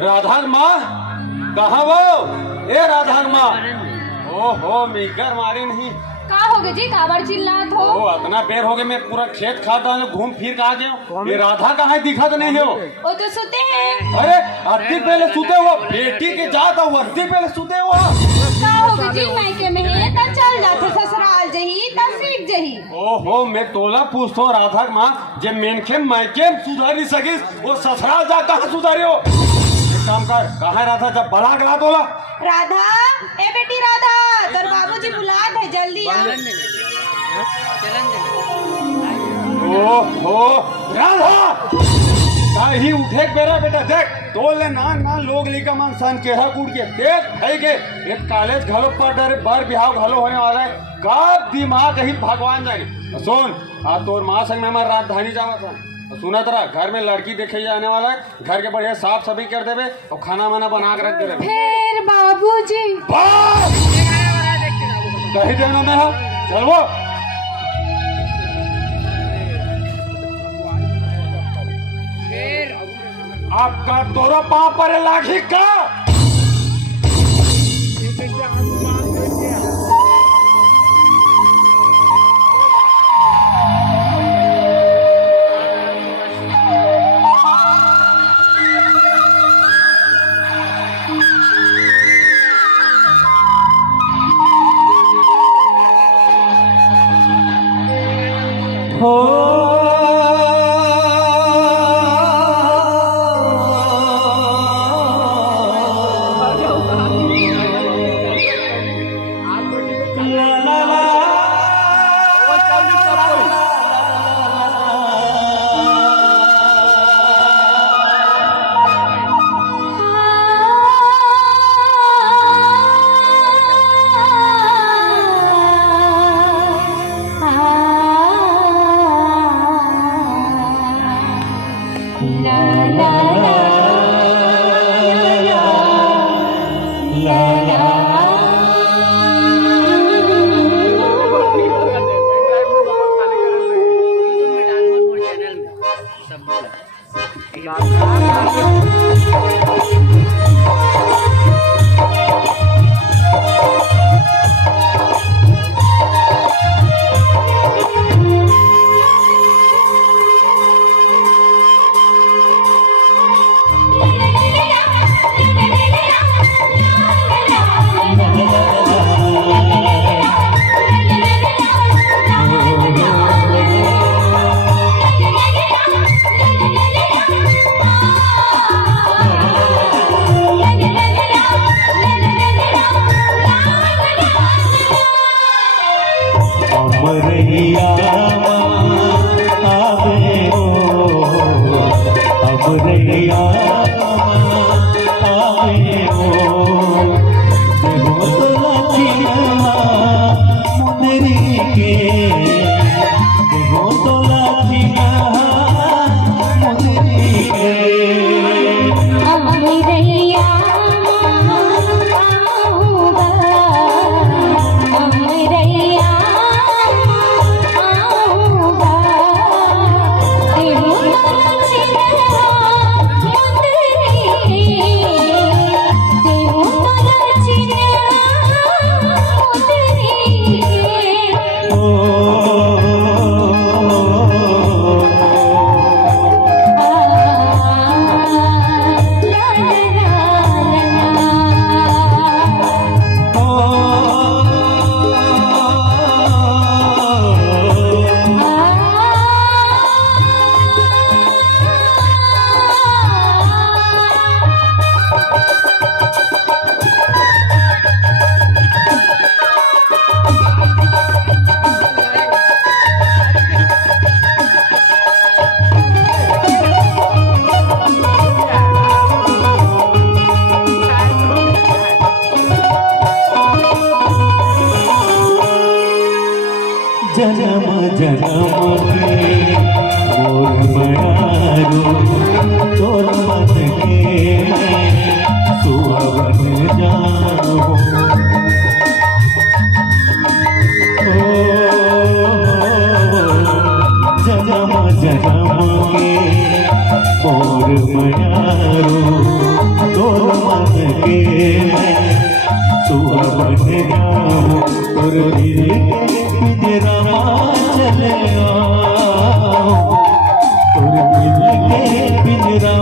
राधा माँ कहाँ वो? ए राधा माँ, ओहो मिगर मारी नहीं का हो गए जी? काबर चिल्लात हो? ओ इतना बेर हो गए, मैं पूरा खेत खाता घूम फिर के आ गया। ये राधा कहाँ है? दिखा तो नहीं हो। वो तो सुते हैं। अरे अति पहले सुते हो, बेटी के जात हो अति पहले सुते हो। का हो गए जी? मायके में है ता चल जाते ससुराल जही ता सीख जही। ओहो मैं तोला पूछता हूँ राधा माँ, जब मेनखे मायके सुधार नहीं सकिस वो ससुराल जा कहाँ सुधारे हो? एक काम कर, कहाँ राधा? जब बड़ा गला तोला राधा, ए बेटी राधा, तोर बाबूजी बुलात है, जल्दी आ। ओहो राधा कहीं उठे बेरा बेटा, देख तोले ना लोग लिखा मन सन केहा कूट के देख है के एक कॉलेज घलो पढ़ रहे, बार बिहाव घलो होने वाला है। का दिमाग ही भगवान जाने। सुन आ तोर माँ संग में हमारा राजधानी जावा था, सुना तेरा घर में लड़की देखे जाने वाला है, घर के बढ़िया साफ सफाई कर देवे और खाना वाना बना के रख दे। फिर बाबूजी कहीं देना नहीं है, चल वो आपका तोरा पाँव पर लाठी का जन्म जन्म के मोर मयारो तोर मन के मैं सुहावन जानो जन्म जन्म के मोर मयारो तोर मन के मैं सुहावन जानो तोर दिल के पिंजरा चले आओ तोर दिल के पिंजरा